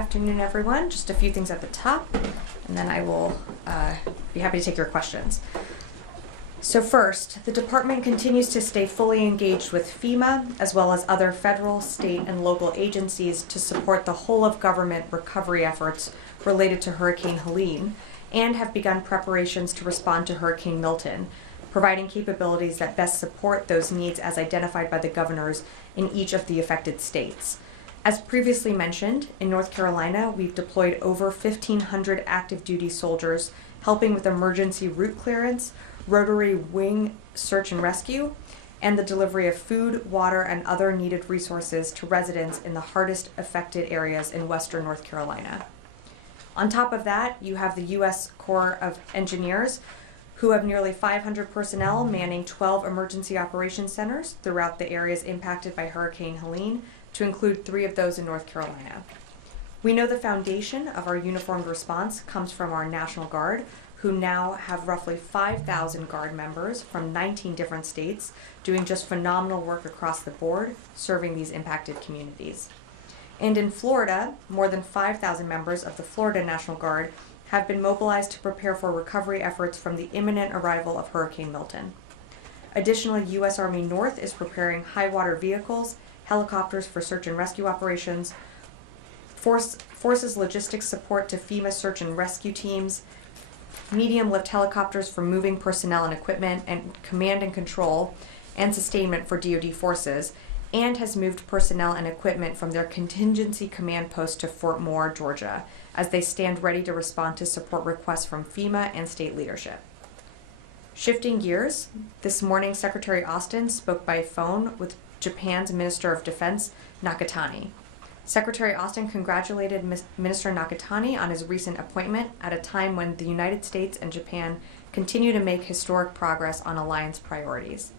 afternoon, everyone. Just a few things at the top, and then I will be happy to take your questions. So first, the department continues to stay fully engaged with FEMA, as well as other federal, state, and local agencies to support the whole-of-government recovery efforts related to Hurricane Helene, and have begun preparations to respond to Hurricane Milton, providing capabilities that best support those needs as identified by the governors in each of the affected states. As previously mentioned, in North Carolina, we've deployed over 1,500 active duty soldiers helping with emergency route clearance, rotary wing search and rescue, and the delivery of food, water, and other needed resources to residents in the hardest affected areas in western North Carolina. On top of that, you have the U.S. Corps of Engineers, who have nearly 500 personnel manning 12 emergency operations centers throughout the areas impacted by Hurricane Helene, to include 3 of those in North Carolina. We know the foundation of our uniformed response comes from our National Guard, who now have roughly 5,000 Guard members from 19 different states doing just phenomenal work across the board, serving these impacted communities. And in Florida, more than 5,000 members of the Florida National Guard have been mobilized to prepare for recovery efforts from the imminent arrival of Hurricane Milton. Additionally, U.S. Army North is preparing high water vehicles, helicopters for search and rescue operations, forces logistics support to FEMA search and rescue teams, medium lift helicopters for moving personnel and equipment, and command and control and sustainment for DoD forces, and has moved personnel and equipment from their contingency command post to Fort Moore, Georgia, as they stand ready to respond to support requests from FEMA and state leadership. Shifting gears, this morning Secretary Austin spoke by phone with Japan's Minister of Defense, Nakatani. Secretary Austin congratulated Minister Nakatani on his recent appointment at a time when the United States and Japan continue to make historic progress on alliance priorities.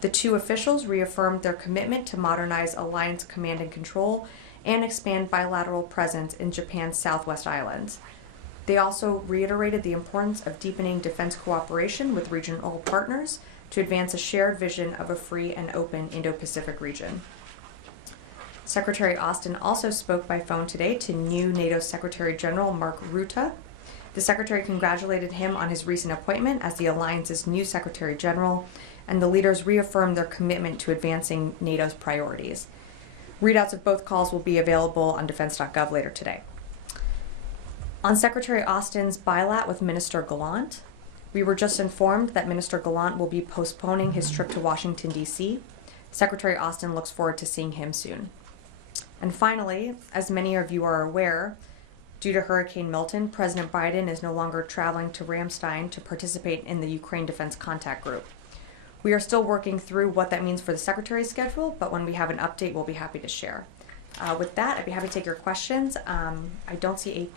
The two officials reaffirmed their commitment to modernize alliance command and control and expand bilateral presence in Japan's Southwest Islands. They also reiterated the importance of deepening defense cooperation with regional partners to advance a shared vision of a free and open Indo-Pacific region. Secretary Austin also spoke by phone today to new NATO Secretary General Mark Rutte. The Secretary congratulated him on his recent appointment as the alliance's new Secretary General, and the leaders reaffirmed their commitment to advancing NATO's priorities. Readouts of both calls will be available on defense.gov later today. On Secretary Austin's bilat with Minister Gallant, we were just informed that Minister Gallant will be postponing his trip to Washington, D.C. Secretary Austin looks forward to seeing him soon. And finally, as many of you are aware, due to Hurricane Milton, President Biden is no longer traveling to Ramstein to participate in the Ukraine Defense Contact Group. We are still working through what that means for the Secretary's schedule, but when we have an update, we'll be happy to share. With that, I'd be happy to take your questions. I don't see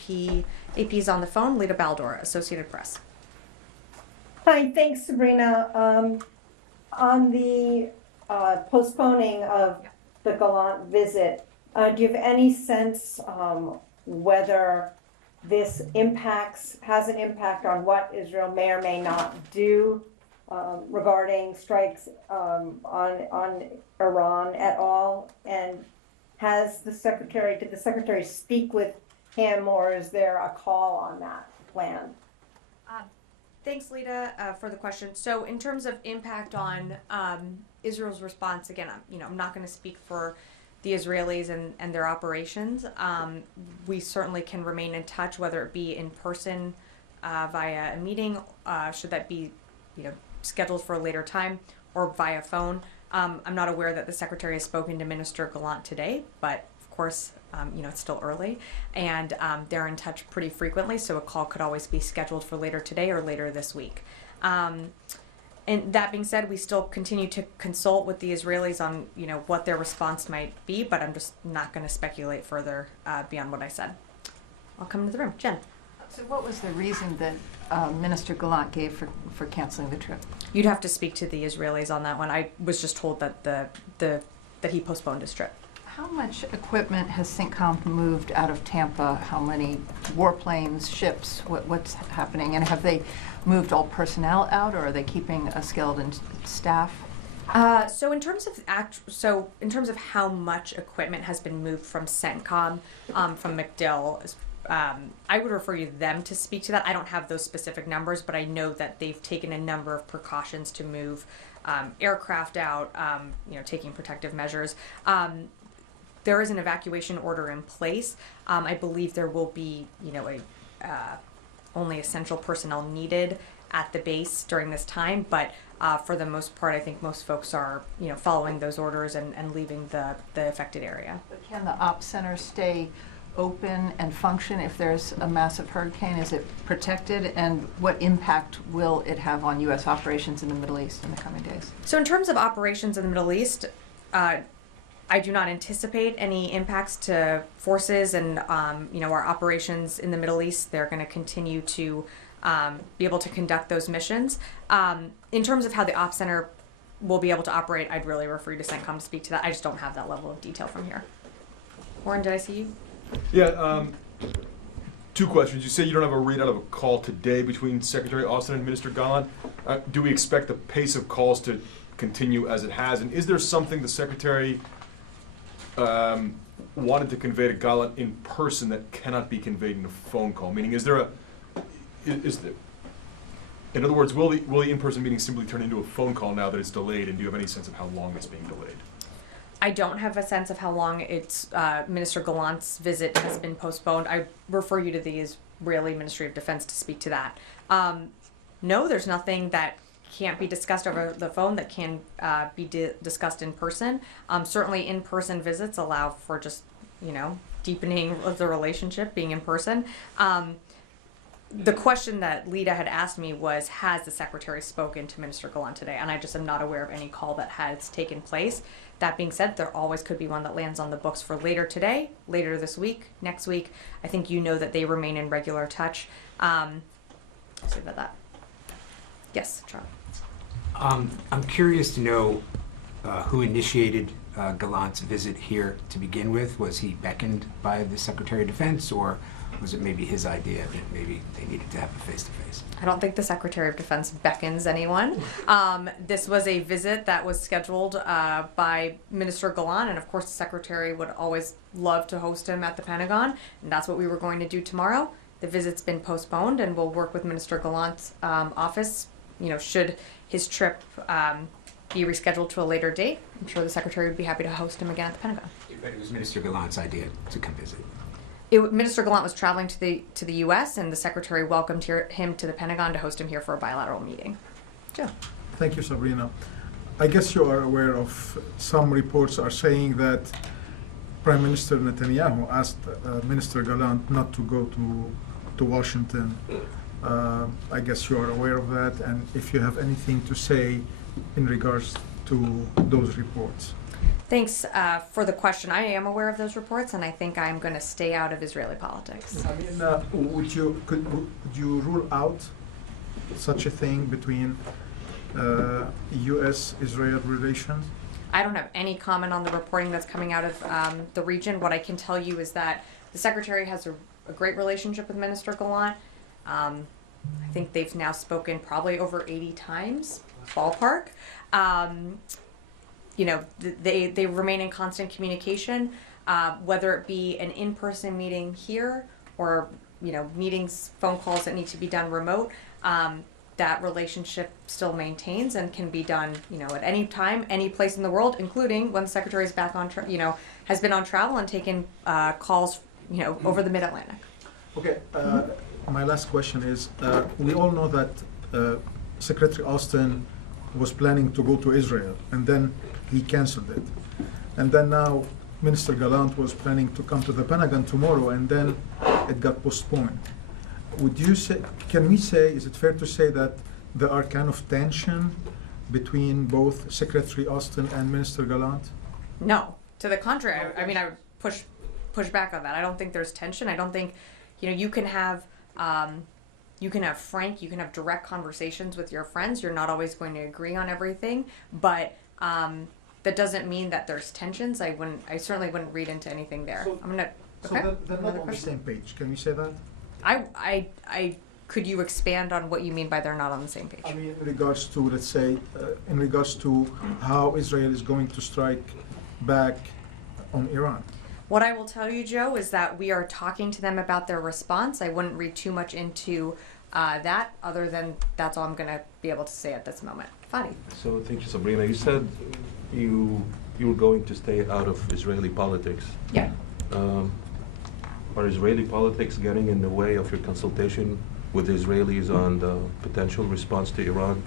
AP is on the phone. Lita Baldor, Associated Press. Hi, thanks, Sabrina. On the postponing of the Gallant visit, do you have any sense whether this has an impact on what Israel may or may not do regarding strikes on Iran at all? And did the Secretary speak with him, or is there a call on that plan? Thanks, Lita, for the question. So in terms of impact on Israel's response, again, I'm not going to speak for the Israelis and their operations. We certainly can remain in touch, whether it be in person via a meeting, should that be scheduled for a later time, or via phone. I'm not aware that the Secretary has spoken to Minister Gallant today, but of course, it's still early, and they're in touch pretty frequently, so a call could always be scheduled for later today or later this week. And that being said, we still continue to consult with the Israelis on, what their response might be, but I'm just not going to speculate further beyond what I said. I'll come into the room. Jen. So what was the reason that Minister Gallant gave for canceling the trip? You'd have to speak to the Israelis on that one. I was just told that that he postponed his trip. How much equipment has CENTCOM moved out of Tampa? How many warplanes, ships? What's happening? And have they moved all personnel out, or are they keeping a skeleton staff? So in terms of how much equipment has been moved from CENTCOM, from MacDill, I would refer you them to speak to that. I don't have those specific numbers, but I know that they've taken a number of precautions to move aircraft out, taking protective measures. There is an evacuation order in place. I believe there will be, only essential personnel needed at the base during this time, but for the most part, I think most folks are, following those orders and leaving the affected area. But can the ops center stay open and function if there's a massive hurricane? Is it protected, and what impact will it have on U.S. operations in the Middle East in the coming days? So in terms of operations in the Middle East, I do not anticipate any impacts to forces and our operations in the Middle East. They're going to continue to be able to conduct those missions. In terms of how the Ops Center will be able to operate, I'd really refer you to CENTCOM to speak to that. I just don't have that level of detail from here. Warren, did I see you? Yeah, two questions. You say you don't have a readout of a call today between Secretary Austin and Minister Gallant. Do we expect the pace of calls to continue as it has? And is there something the Secretary wanted to convey to Gallant in person that cannot be conveyed in a phone call? Meaning, is there in other words, will the in-person meeting simply turn into a phone call now that it's delayed, and do you have any sense of how long it's being delayed? I don't have a sense of how long it's Minister Gallant's visit has been postponed. I refer you to the Israeli Ministry of Defense to speak to that. No, there's nothing that can't be discussed over the phone that can be discussed in person. Certainly in-person visits allow for just, deepening of the relationship, being in person. The question that Lita had asked me was, has the Secretary spoken to Minister Gallant today? And I just am not aware of any call that has taken place. That being said, there always could be one that lands on the books for later today, later this week, next week. I think that they remain in regular touch. I'll say about that. Yes, Charlie. I'm curious to know who initiated Gallant's visit here to begin with. Was he beckoned by the Secretary of Defense, or was it maybe his idea that maybe they needed to have a face-to-face? I don't think the Secretary of Defense beckons anyone. This was a visit that was scheduled by Minister Gallant, and of course the Secretary would always love to host him at the Pentagon, and that's what we were going to do tomorrow. The visit's been postponed, and we'll work with Minister Gallant's office, should his trip be rescheduled to a later date. I'm sure the Secretary would be happy to host him again at the Pentagon. But it was Minister Gallant's idea to come visit. Minister Gallant was traveling to the U.S., and the Secretary welcomed him to the Pentagon to host him here for a bilateral meeting. Joe. Thank you, Sabrina. I guess you are aware of some reports are saying that Prime Minister Netanyahu asked Minister Gallant not to go to Washington. I guess you are aware of that, and if you have anything to say in regards to those reports. Thanks for the question. I am aware of those reports, and I think I'm going to stay out of Israeli politics. I mean, would you rule out such a thing between U.S.-Israel relations? I don't have any comment on the reporting that's coming out of the region. What I can tell you is that the Secretary has a great relationship with Minister Gallant. I think they've now spoken probably over 80 times, ballpark. They remain in constant communication, whether it be an in-person meeting here or, meetings, phone calls that need to be done remote. That relationship still maintains and can be done, at any time, any place in the world, including when the Secretary is back on, has been on travel and taken calls, over the Mid-Atlantic. Okay. My last question is, we all know that Secretary Austin was planning to go to Israel, and then he canceled it. And then now Minister Gallant was planning to come to the Pentagon tomorrow, and then it got postponed. Is it fair to say that there are kind of tension between both Secretary Austin and Minister Gallant? No, to the contrary. I would push back on that. I don't think there's tension. I don't think, you can have frank, you can have direct conversations with your friends. You're not always going to agree on everything, but that doesn't mean that there's tensions. I certainly wouldn't read into anything there. So they're not on the same page. Can you say that? I could you expand on what you mean by they're not on the same page? I mean, in regards to, let's say, in regards to how Israel is going to strike back on Iran. What I will tell you, Joe, is that we are talking to them about their response. I wouldn't read too much into that, other than that's all I'm going to be able to say at this moment. Fadi. So thank you, Sabrina. You said you were going to stay out of Israeli politics. Yeah. Are Israeli politics getting in the way of your consultation with the Israelis on the potential response to Iran?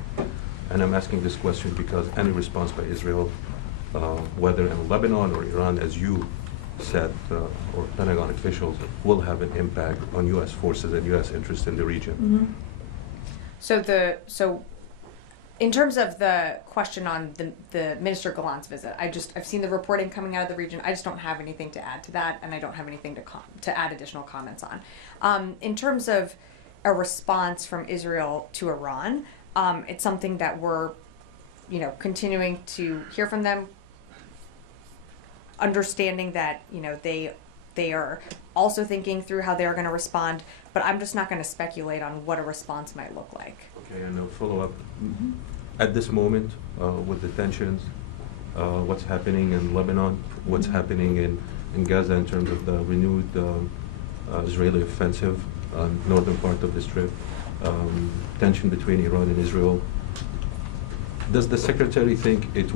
And I'm asking this question because any response by Israel, whether in Lebanon or Iran, as you said, or Pentagon officials, will have an impact on U.S. forces and U.S. interests in the region. Mm-hmm. So in terms of the question on the Minister Gallant's visit, I've seen the reporting coming out of the region. I just don't have anything to add to that, and I don't have anything to add additional comments on. In terms of a response from Israel to Iran, it's something that we're, continuing to hear from them, understanding that, they are also thinking through how they are going to respond, but I'm just not going to speculate on what a response might look like. Okay, and a follow-up. At this moment, with the tensions, what's happening in Lebanon, what's happening in Gaza in terms of the renewed Israeli offensive, northern part of the Strip, tension between Iran and Israel. Does the Secretary think it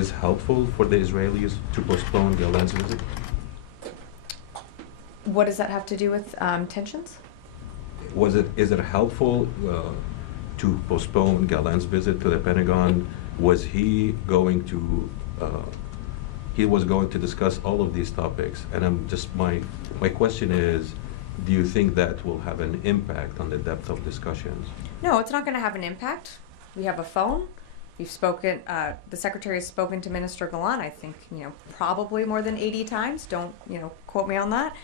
is helpful for the Israelis to postpone Gallant's visit? What does that have to do with tensions? Is it helpful to postpone Gallant's visit to the Pentagon? Was he going to discuss all of these topics? And my question is, do you think that will have an impact on the depth of discussions? No, it's not going to have an impact. We have a phone. We've spoken, the Secretary has spoken to Minister Gallant, I think, probably more than 80 times. Don't, quote me on that.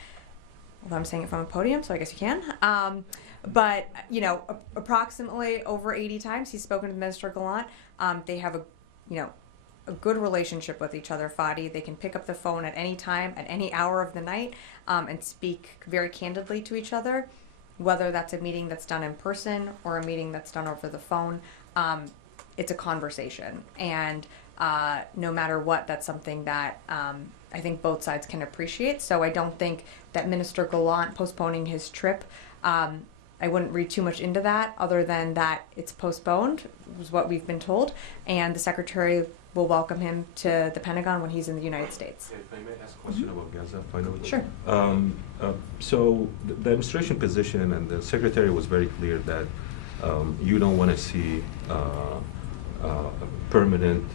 Although I'm saying it from a podium, so I guess you can. But, approximately over 80 times he's spoken to Minister Gallant. They have a good relationship with each other, Fadi. They can pick up the phone at any time, at any hour of the night, and speak very candidly to each other, whether that's a meeting that's done in person or a meeting that's done over the phone. It's a conversation, and no matter what, that's something that I think both sides can appreciate. So I don't think that Minister Gallant postponing his trip, I wouldn't read too much into that, other than that it's postponed, is what we've been told, and the Secretary will welcome him to the Pentagon when he's in the United States. If I may ask a question about Gaza, finally. Sure. So the administration position and the Secretary was very clear that you don't want to see permanent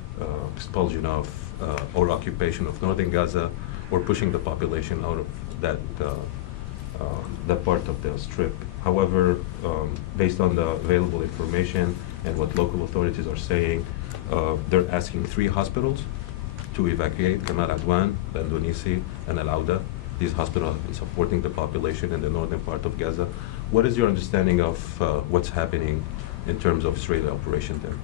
expulsion of or occupation of northern Gaza, or pushing the population out of that part of the Strip. However, based on the available information and what local authorities are saying, they're asking 3 hospitals to evacuate: Kamal Adwan, Bandunisi, and Al Auda. These hospitals have been supporting the population in the northern part of Gaza. What is your understanding of what's happening in terms of Israeli operation there?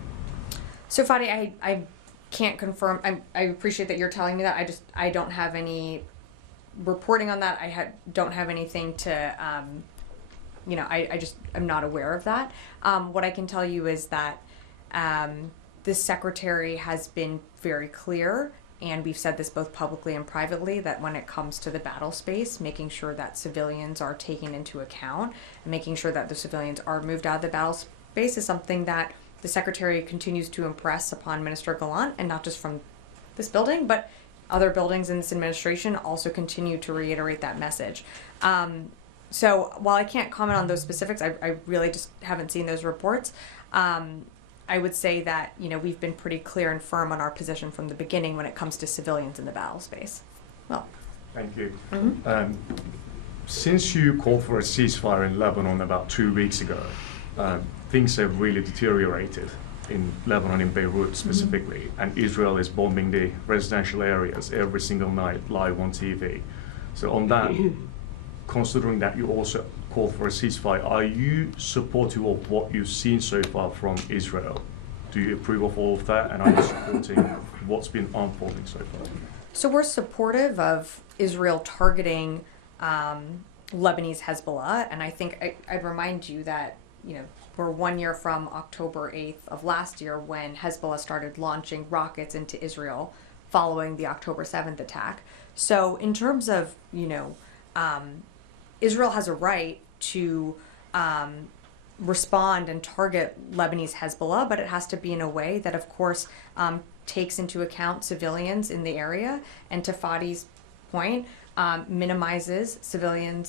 So Fadi, I can't confirm. I appreciate that you're telling me that. I don't have any reporting on that. Don't have anything to, I'm not aware of that. What I can tell you is that the Secretary has been very clear, and we've said this both publicly and privately, that when it comes to the battle space, making sure that civilians are taken into account, and making sure that the civilians are moved out of the battle space is something that the Secretary continues to impress upon Minister Gallant, and not just from this building, but other buildings in this administration also continue to reiterate that message. So while I can't comment on those specifics, I really just haven't seen those reports. I would say that, we've been pretty clear and firm on our position from the beginning when it comes to civilians in the battle space. Well. Thank you. Mm-hmm. Since you called for a ceasefire in Lebanon about 2 weeks ago, things have really deteriorated in Lebanon, in Beirut specifically, and Israel is bombing the residential areas every single night live on TV. So on that, considering that you also called for a ceasefire, are you supportive of what you've seen so far from Israel? Do you approve of all of that, and are you supporting what's been unfolding so far? So we're supportive of Israel targeting Lebanese Hezbollah. And I think I'd remind you that, we're 1 year from October 8th of last year when Hezbollah started launching rockets into Israel following the October 7th attack. So in terms of, Israel has a right to respond and target Lebanese Hezbollah, but it has to be in a way that, of course, takes into account civilians in the area, and to Fadi's point, minimizes civilian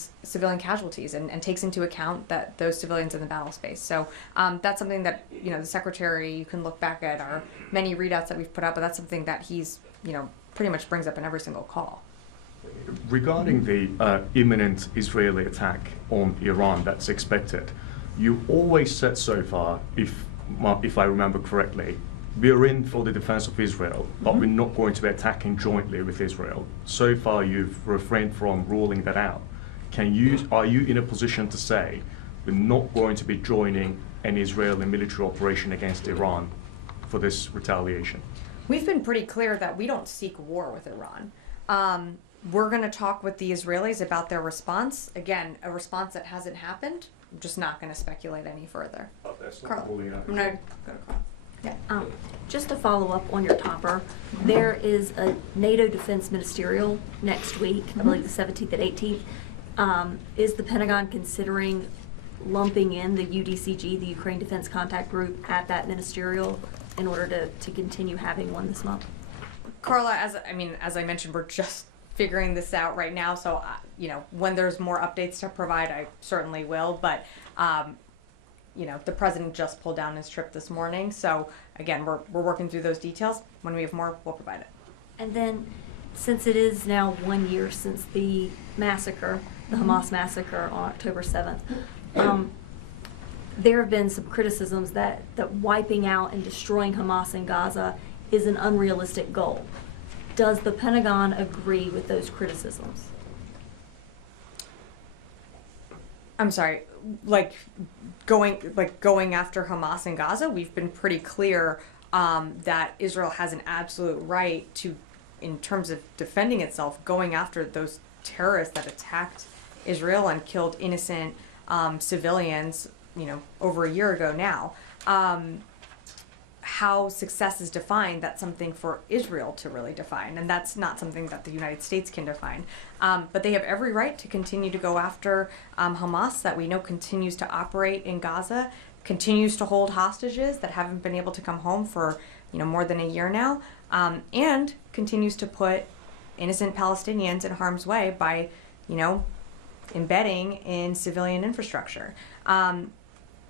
casualties and takes into account that those civilians in the battle space. So that's something that, the Secretary, you can look back at our many readouts that we've put out, but that's something that he's, pretty much brings up in every single call. Regarding the imminent Israeli attack on Iran that's expected, you always said so far, if I remember correctly, we are in for the defense of Israel, but we're not going to be attacking jointly with Israel. So far, you've refrained from ruling that out. Are you in a position to say we're not going to be joining an Israeli military operation against Iran for this retaliation? We've been pretty clear that we don't seek war with Iran. We're going to talk with the Israelis about their response. Again, a response that hasn't happened. I'm just not going to speculate any further. Carla, I'm going to go to Carla. Yeah. Just to follow up on your topper, there is a NATO Defense Ministerial next week, I believe the 17th and 18th. Is the Pentagon considering lumping in the UDCG, the Ukraine Defense Contact Group, at that ministerial in order to continue having one this month? Carla, as I mentioned, we're just figuring this out right now. So, when there's more updates to provide, I certainly will. But, the president just pulled down his trip this morning. So, again, we're working through those details. When we have more, we'll provide it. And then, since it is now 1 year since the massacre, the Hamas massacre on October 7th, there have been some criticisms that wiping out and destroying Hamas in Gaza is an unrealistic goal. Does the Pentagon agree with those criticisms? I'm sorry, going after Hamas in Gaza, we've been pretty clear that Israel has an absolute right to, in terms of defending itself, going after those terrorists that attacked Israel and killed innocent civilians, over a year ago now. How success is defined, that's something for Israel to really define, and that's not something that the United States can define. But they have every right to continue to go after Hamas, that we know continues to operate in Gaza, continues to hold hostages that haven't been able to come home for more than a year now, and continues to put innocent Palestinians in harm's way by embedding in civilian infrastructure.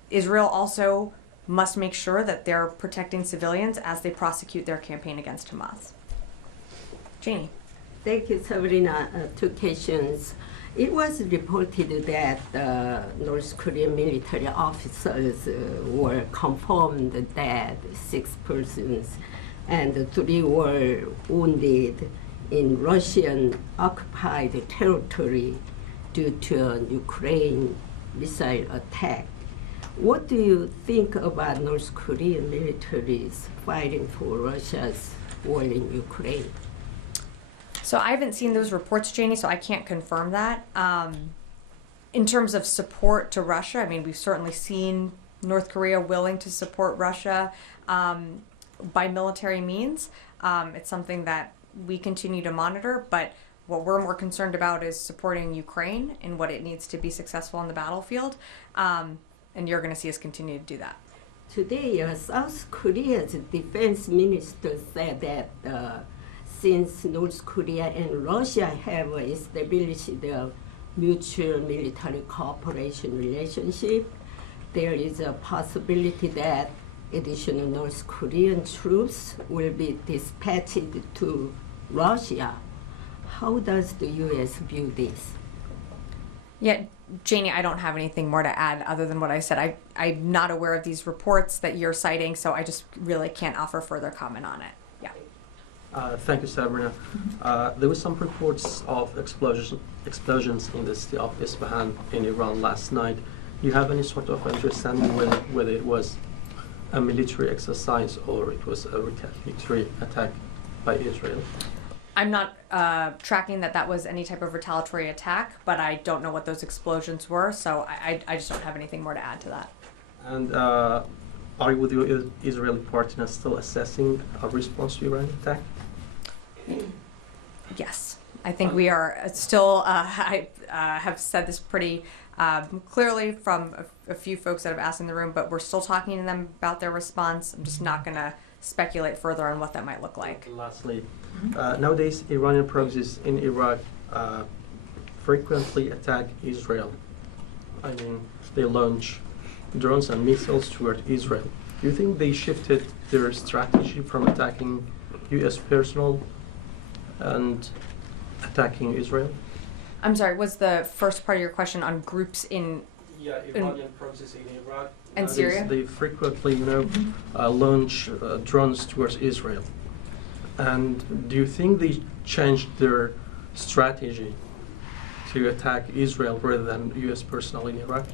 Israel also must make sure that they're protecting civilians as they prosecute their campaign against Hamas. Janie. Thank you, Sabrina. Two questions. It was reported that North Korean military officers were confirmed dead, 6 persons, and 3 were wounded in Russian-occupied territory due to a Ukraine missile attack. What do you think about North Korean militaries fighting for Russia's war in Ukraine? So I haven't seen those reports, Janie, so I can't confirm that. In terms of support to Russia, we've certainly seen North Korea willing to support Russia by military means. It's something that we continue to monitor, but what we're more concerned about is supporting Ukraine and what it needs to be successful on the battlefield. And you're going to see us continue to do that. Today, South Korea's defense minister said that since North Korea and Russia have established a mutual military cooperation relationship, there is a possibility that additional North Korean troops will be dispatched to Russia. How does the U.S. view this? Yeah, Janie, I don't have anything more to add other than what I said. I'm not aware of these reports that you're citing, so I just really can't offer further comment on it. Yeah. Thank you, Sabrina. There were some reports of explosions in the city of Isfahan in Iran last night. Do you have any sort of understanding whether it was a military exercise or it was a retaliatory attack by Israel? I'm not tracking that was any type of retaliatory attack, but I don't know what those explosions were, so I just don't have anything more to add to that. And are you with your Israeli partner still assessing a response to Iran attack? Yes, I think we are still, I have said this pretty clearly from a few folks that have asked in the room, but we're still talking to them about their response. I'm just not going to speculate further on what that might look like. Lastly, nowadays Iranian proxies in Iraq frequently attack Israel. I mean, they launch drones and missiles toward Israel. Do you think they shifted their strategy from attacking U.S. personnel and attacking Israel? I'm sorry, was the first part of your question on groups in Iranian proxies in Iraq and Syria? They frequently, launch drones towards Israel. And do you think they changed their strategy to attack Israel rather than U.S. personnel in Iraq?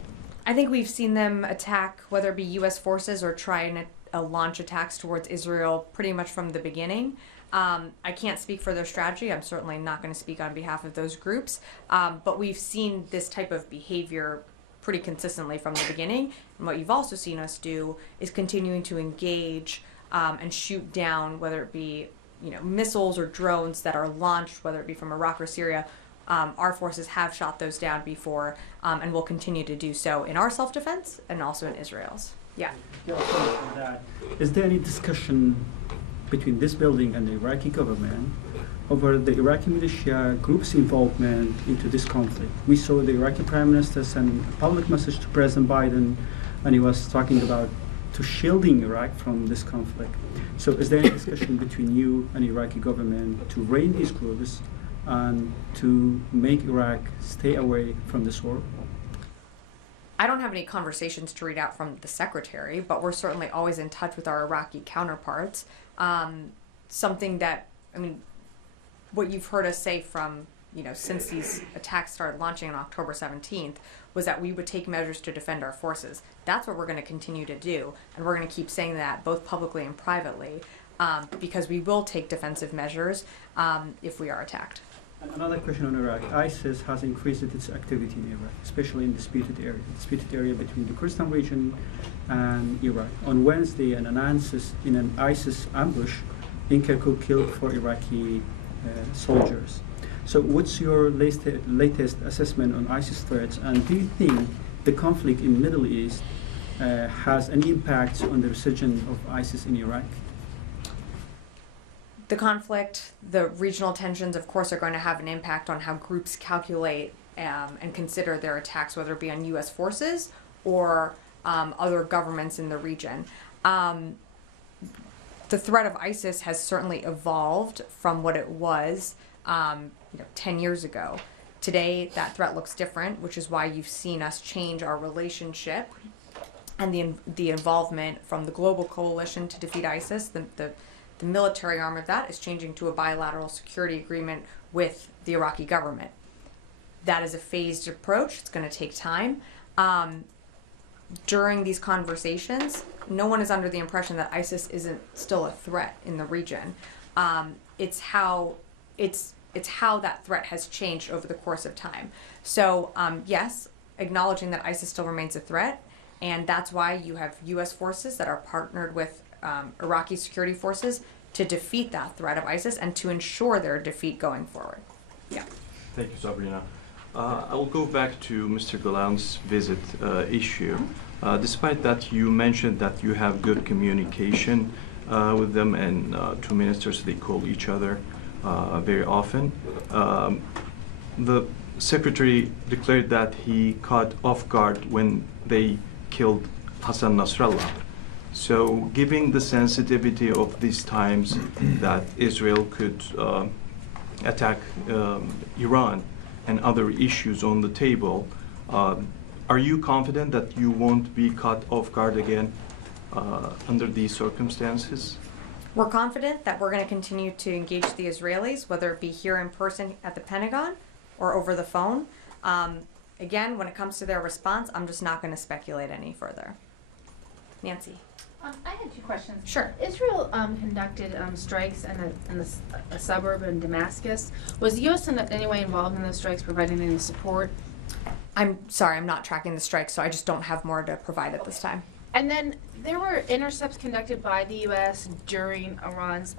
I think we've seen them attack, whether it be U.S. forces or try and launch attacks towards Israel pretty much from the beginning. I can't speak for their strategy. I'm certainly not going to speak on behalf of those groups. But we've seen this type of behavior pretty consistently from the beginning. And what you've also seen us do is continuing to engage and shoot down, whether it be missiles or drones that are launched, whether it be from Iraq or Syria. Our forces have shot those down before and will continue to do so in our self-defense and also in Israel's. Yeah. Is there any discussion between this building and the Iraqi government over the Iraqi militia group's involvement into this conflict? We saw the Iraqi Prime Minister send a public message to President Biden, and he was talking about shielding Iraq from this conflict. So is there any discussion between you and the Iraqi government to rein these groups and to make Iraq stay away from this war? I don't have any conversations to read out from the secretary, but we're certainly always in touch with our Iraqi counterparts. Something that, what you've heard us say from, since these attacks started launching on October 17th, was that we would take measures to defend our forces. That's what we're going to continue to do, and we're going to keep saying that both publicly and privately, because we will take defensive measures if we are attacked. Another question on Iraq. ISIS has increased its activity in Iraq, especially in the disputed area between the Kurdistan region and Iraq. On Wednesday, in an ISIS ambush in Kirkuk killed 4 Iraqi soldiers. So what's your latest assessment on ISIS threats, and do you think the conflict in the Middle East has any impact on the resurgence of ISIS in Iraq? The conflict, the regional tensions, of course, are going to have an impact on how groups calculate and consider their attacks, whether it be on U.S. forces or other governments in the region. The threat of ISIS has certainly evolved from what it was 10 years ago. Today, that threat looks different, which is why you've seen us change our relationship and the involvement from the global coalition to defeat ISIS. The military arm of that is changing to a bilateral security agreement with the Iraqi government. That is a phased approach. It's going to take time. During these conversations, no one is under the impression that ISIS isn't still a threat in the region. It's how that threat has changed over the course of time. So yes, acknowledging that ISIS still remains a threat, and that's why you have U.S. forces that are partnered with Iraqi security forces to defeat that threat of ISIS and to ensure their defeat going forward. Yeah. Thank you, Sabrina. I will go back to Mr. Golan's visit issue. Despite that, you mentioned that you have good communication with them, and 2 ministers, they call each other very often. The secretary declared that he caught off guard when they killed Hassan Nasrallah. So, given the sensitivity of these times that Israel could attack Iran and other issues on the table, are you confident that you won't be caught off guard again under these circumstances? We're confident that we're going to continue to engage the Israelis, whether it be here in person at the Pentagon or over the phone. Again, when it comes to their response, I'm just not going to speculate any further. Nancy. I had two questions. Sure. Israel conducted strikes in a suburb in Damascus. Was the U.S. in any way involved in those strikes, providing any support? I'm sorry, I'm not tracking the strikes, so I just don't have more to provide at this time. And then there were intercepts conducted by the U.S. during Iran's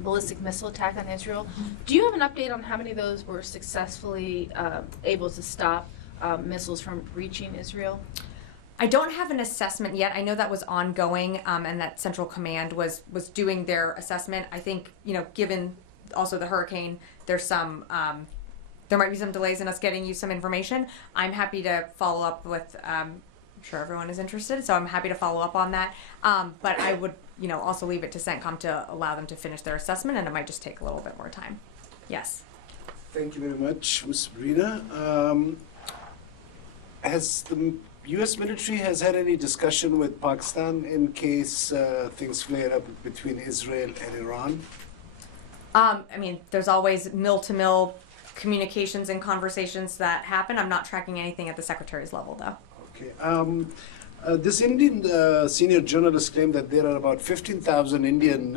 ballistic missile attack on Israel. Do you have an update on how many of those were successfully able to stop missiles from reaching Israel? I don't have an assessment yet. I know that was ongoing, and that Central Command was doing their assessment. I think, given also the hurricane, there's some there might be some delays in us getting you some information. I'm happy to follow up with. I'm sure everyone is interested, so I'm happy to follow up on that. But I would, also leave it to CENTCOM to allow them to finish their assessment, and it might just take a little bit more time. Yes. Thank you very much, Ms. Sabrina. Has the U.S. military had any discussion with Pakistan in case things flare up between Israel and Iran? There's always mill-to-mill communications and conversations that happen. I'm not tracking anything at the secretary's level, though. Okay. This Indian senior journalist claimed that there are about 15,000 Indian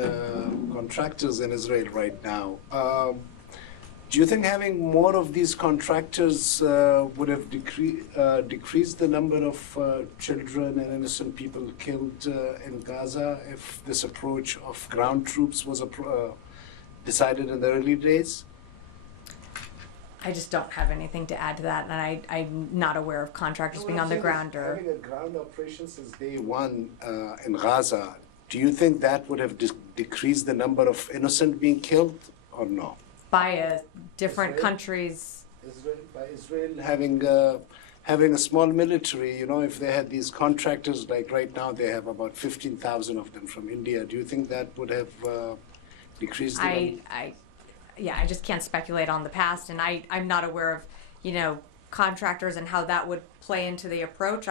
contractors in Israel right now. Do you think having more of these contractors would have decreased the number of children and innocent people killed in Gaza if this approach of ground troops was decided in the early days? I just don't have anything to add to that, and I'm not aware of contractors being on the ground or... Having a ground operation since day one in Gaza, do you think that would have decreased the number of innocent being killed or no? By a different countries... By Israel having a small military, if they had these contractors, like right now they have about 15,000 of them from India, do you think that would have decreased the number? I just can't speculate on the past, and I'm not aware of, contractors and how that would play into the approach.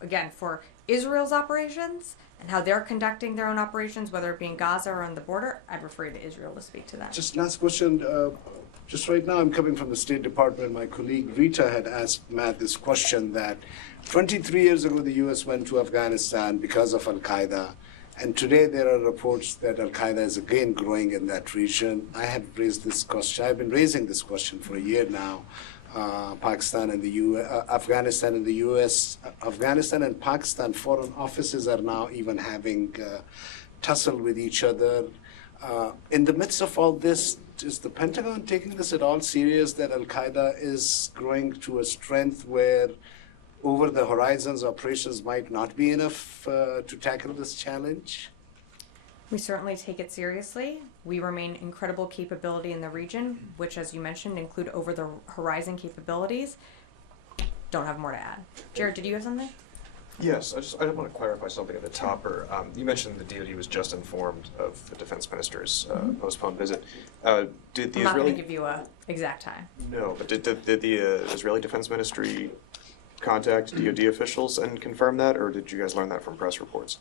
Again, for Israel's operations and how they're conducting their own operations, whether it be in Gaza or on the border, I'd refer you to Israel to speak to that. Just last question. Just right now, I'm coming from the State Department. My colleague Rita had asked Matt this question that 23 years ago, the U.S. went to Afghanistan because of Al-Qaeda. And today there are reports that Al-Qaeda is again growing in that region. I have raised this question. I've been raising this question for a year now. Pakistan and the Afghanistan and the U.S. Afghanistan and Pakistan foreign offices are now even having tussle with each other. In the midst of all this, is the Pentagon taking this at all serious that Al-Qaeda is growing to a strength where over the horizons operations might not be enough to tackle this challenge? We certainly take it seriously. We remain incredible capability in the region, which, as you mentioned, include over the horizon capabilities. Don't have more to add. Jared, did you have something? Yes, I want to clarify something at the top. You mentioned the DoD was just informed of the defense minister's postponed visit. Did the I'm not Israeli... going to give you an exact time. No, but did the Israeli Defense Ministry contact DoD officials and confirm that, or did you guys learn that from press reports?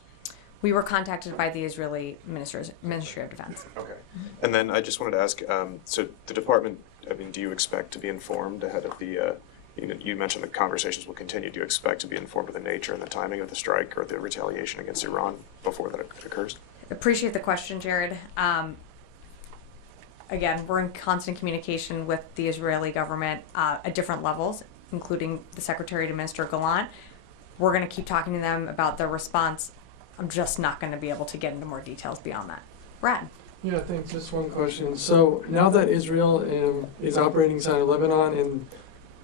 We were contacted by the Israeli Ministry of Defense. Okay. And then I just wanted to ask, so the department, do you expect to be informed ahead of the, you mentioned the conversations will continue. Do you expect to be informed of the nature and the timing of the strike or the retaliation against Iran before that occurs? Appreciate the question, Jared. Again, we're in constant communication with the Israeli government at different levels, including the Secretary to Minister Gallant. We're going to keep talking to them about their response. I'm just not going to be able to get into more details beyond that. Brad. Yeah, thanks. Just one question. So now that Israel is operating inside of Lebanon and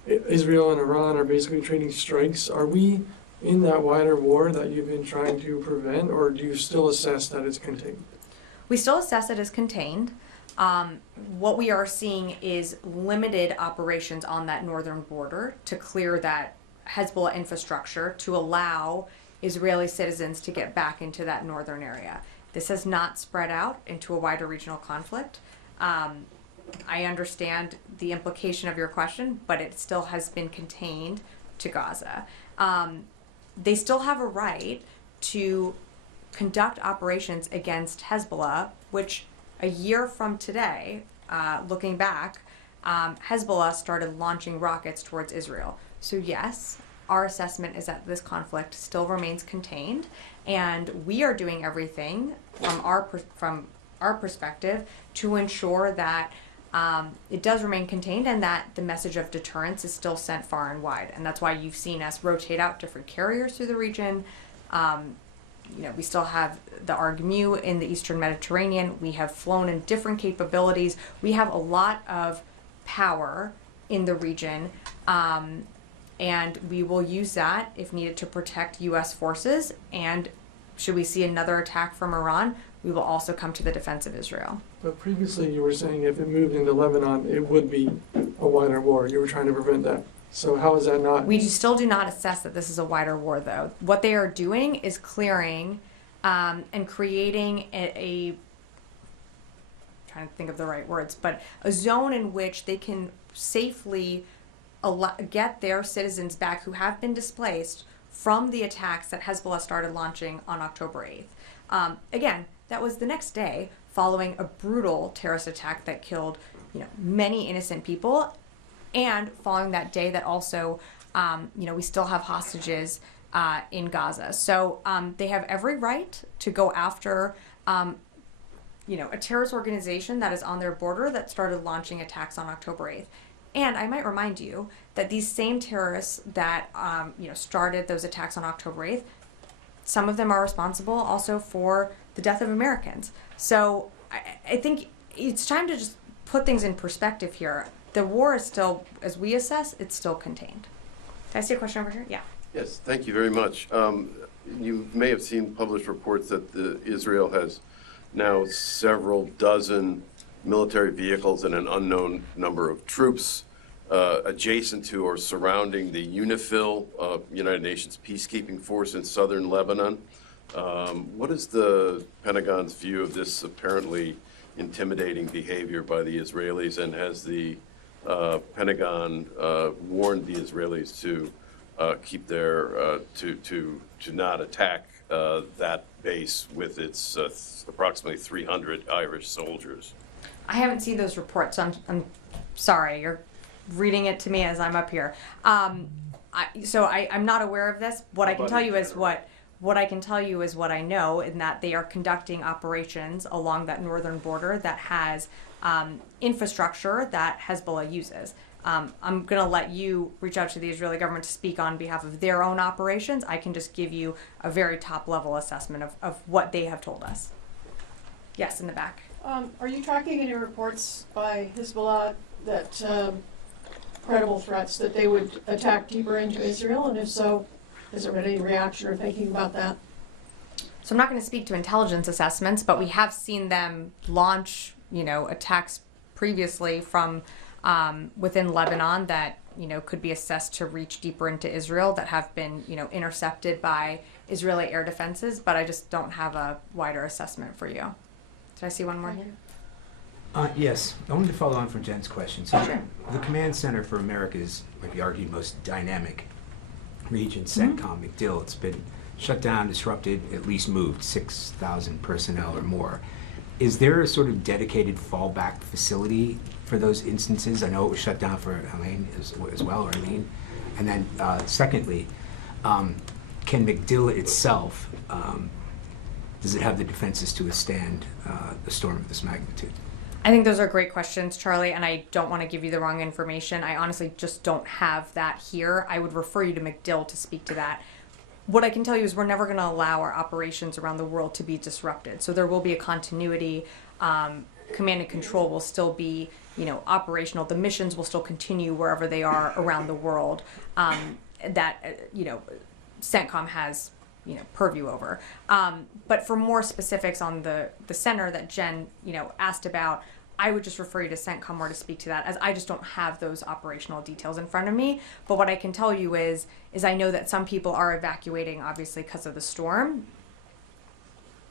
Israel and Iran are basically trading strikes, are we in that wider war that you've been trying to prevent, or do you still assess that it's contained? We still assess it as contained. What we are seeing is limited operations on that northern border to clear that Hezbollah infrastructure to allow Israeli citizens to get back into that northern area. This has not spread out into a wider regional conflict. I understand the implication of your question, but it still has been contained to Gaza. They still have a right to conduct operations against Hezbollah, which a year from today, looking back, Hezbollah started launching rockets towards Israel. So yes, our assessment is that this conflict still remains contained, and we are doing everything from our perspective to ensure that it does remain contained and that the message of deterrence is still sent far and wide. And that's why you've seen us rotate out different carriers through the region. We still have the ARGMU in the Eastern Mediterranean. We have flown in different capabilities. We have a lot of power in the region, and we will use that if needed to protect U.S. forces. And should we see another attack from Iran, we will also come to the defense of Israel. But previously you were saying if it moved into Lebanon, it would be a wider war. You were trying to prevent that. So how is that not? We still do not assess that this is a wider war, though. What they are doing is clearing and creating a trying to think of the right words, but a zone in which they can safely get their citizens back who have been displaced from the attacks that Hezbollah started launching on October 8th. Again, that was the next day following a brutal terrorist attack that killed many innocent people, and following that day that also we still have hostages in Gaza. So they have every right to go after a terrorist organization that is on their border that started launching attacks on October 8th. And I might remind you that these same terrorists that started those attacks on October 8th, some of them are responsible also for the death of Americans. So I think it's time to just put things in perspective here. The war is still, as we assess, it's still contained. Did I see a question over here? Yeah. Yes, thank you very much. You may have seen published reports that Israel has now several dozen military vehicles and an unknown number of troops adjacent to or surrounding the UNIFIL, United Nations Peacekeeping Force in southern Lebanon. What is the Pentagon's view of this apparently intimidating behavior by the Israelis, and has the Pentagon warned the Israelis to keep their to not attack that base with its approximately 300 Irish soldiers? I haven't seen those reports, so I'm sorry. You're reading it to me as I'm up here. I'm not aware of this. What I can tell you is what I can tell you is what I know, in that they are conducting operations along that northern border that has infrastructure that Hezbollah uses. I'm going to let you reach out to the Israeli government to speak on behalf of their own operations. I can just give you a very top-level assessment of what they have told us. Yes, in the back. Are you tracking any reports by Hezbollah that credible threats that they would attack deeper into Israel? And if so, has there been any reaction or thinking about that? So I'm not going to speak to intelligence assessments, but we have seen them launch, attacks previously from within Lebanon that, could be assessed to reach deeper into Israel, that have been, intercepted by Israeli air defenses, but I just don't have a wider assessment for you. Did I see one more here? Yes, I wanted to follow on from Jen's question. So the Command Center for America's, might be argued, most dynamic region, CENTCOM, MacDill, it's been shut down, disrupted, at least moved 6,000 personnel or more. Is there a sort of dedicated fallback facility for those instances? I know it was shut down for Helene as well, or Helene. And then secondly, can MacDill itself, does it have the defenses to withstand a storm of this magnitude? I think those are great questions, Charlie, and I don't want to give you the wrong information. I honestly just don't have that here. I would refer you to MacDill to speak to that. What I can tell you is we're never going to allow our operations around the world to be disrupted. So there will be a continuity. Command and control will still be, operational. The missions will still continue wherever they are around the world. CENTCOM has, purview over. But for more specifics on the center that Jen, asked about, I would just refer you to CENTCOM more to speak to that, as I just don't have those operational details in front of me. But what I can tell you is I know that some people are evacuating, obviously, because of the storm.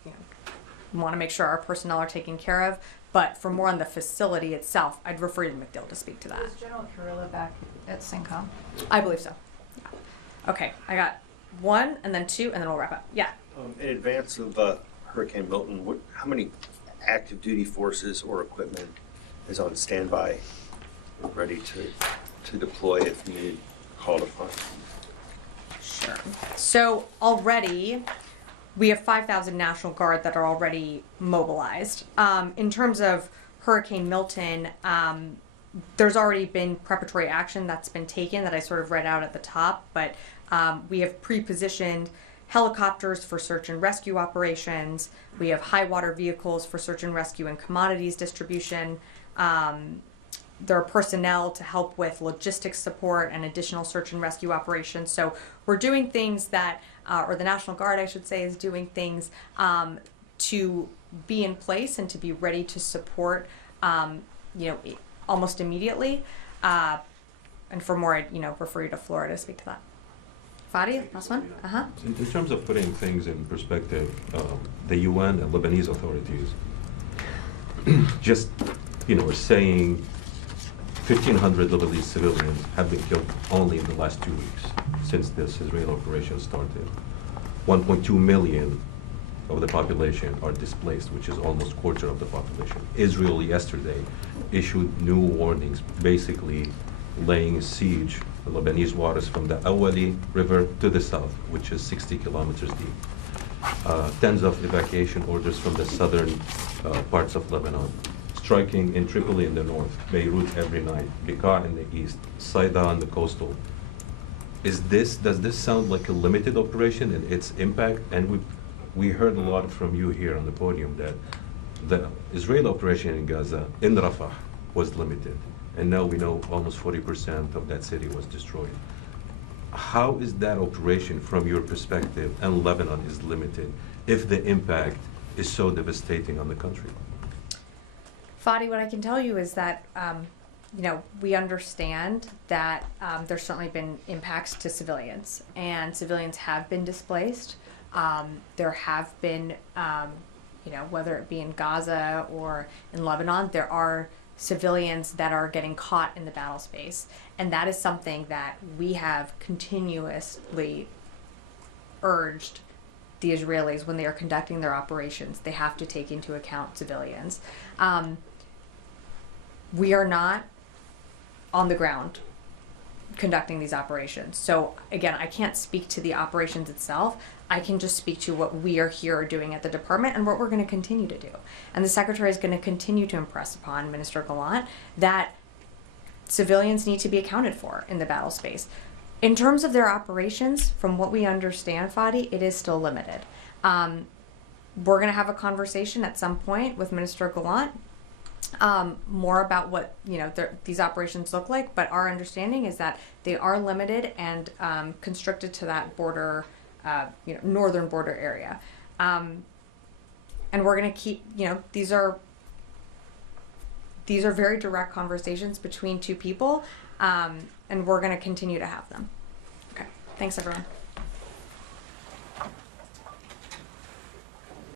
We want to make sure our personnel are taken care of. But for more on the facility itself, I'd refer you to MacDill to speak to that. Is General Kurilla back at CENTCOM? I believe so. Yeah. Okay, I got one, and then two, and then we'll wrap up. Yeah. In advance of Hurricane Milton, how many active duty forces or equipment is on standby, ready to deploy if needed, called upon? Sure. So already, we have 5,000 National Guard that are already mobilized. In terms of Hurricane Milton, there's already been preparatory action that's been taken that I sort of read out at the top, but we have pre-positioned helicopters for search and rescue operations. We have high water vehicles for search and rescue and commodities distribution. There are personnel to help with logistics support and additional search and rescue operations. So we're doing things that, or the National Guard, I should say, is doing things to be in place and to be ready to support, almost immediately. And for more, I'd, refer you to Florida to speak to that. Fadi, last one? Uh-huh. In terms of putting things in perspective, the UN and Lebanese authorities just, are saying 1,500 Lebanese civilians have been killed only in the last 2 weeks since this Israeli operation started. 1.2 million of the population are displaced, which is almost a quarter of the population. Israel yesterday issued new warnings, basically laying siege to Lebanese waters from the Awali River to the south, which is 60 kilometers deep. Tens of evacuation orders from the southern parts of Lebanon, striking in Tripoli in the north, Beirut every night, Bekaa in the east, Saida on the coastal. Does this sound like a limited operation in its impact? And we heard a lot from you here on the podium that the Israeli operation in Gaza, in Rafah, was limited. And now we know almost 40% of that city was destroyed. How is that operation, from your perspective, and Lebanon is limited, if the impact is so devastating on the country? Fadi, what I can tell you is that, we understand that there's certainly been impacts to civilians, and civilians have been displaced. There have been, whether it be in Gaza or in Lebanon, there are civilians that are getting caught in the battle space. And that is something that we have continuously urged the Israelis when they are conducting their operations. They have to take into account civilians. We are not on the ground conducting these operations. So again, I can't speak to the operations itself. I can just speak to what we are here doing at the department and what we're going to continue to do. And the Secretary is going to continue to impress upon Minister Gallant that civilians need to be accounted for in the battle space. In terms of their operations, from what we understand, Fadi, it is still limited. We're going to have a conversation at some point with Minister Gallant more about what these operations look like, but our understanding is that they are limited and constricted to that border, northern border area, and we're going to keep. These are very direct conversations between two people, and we're going to continue to have them. Okay, thanks everyone.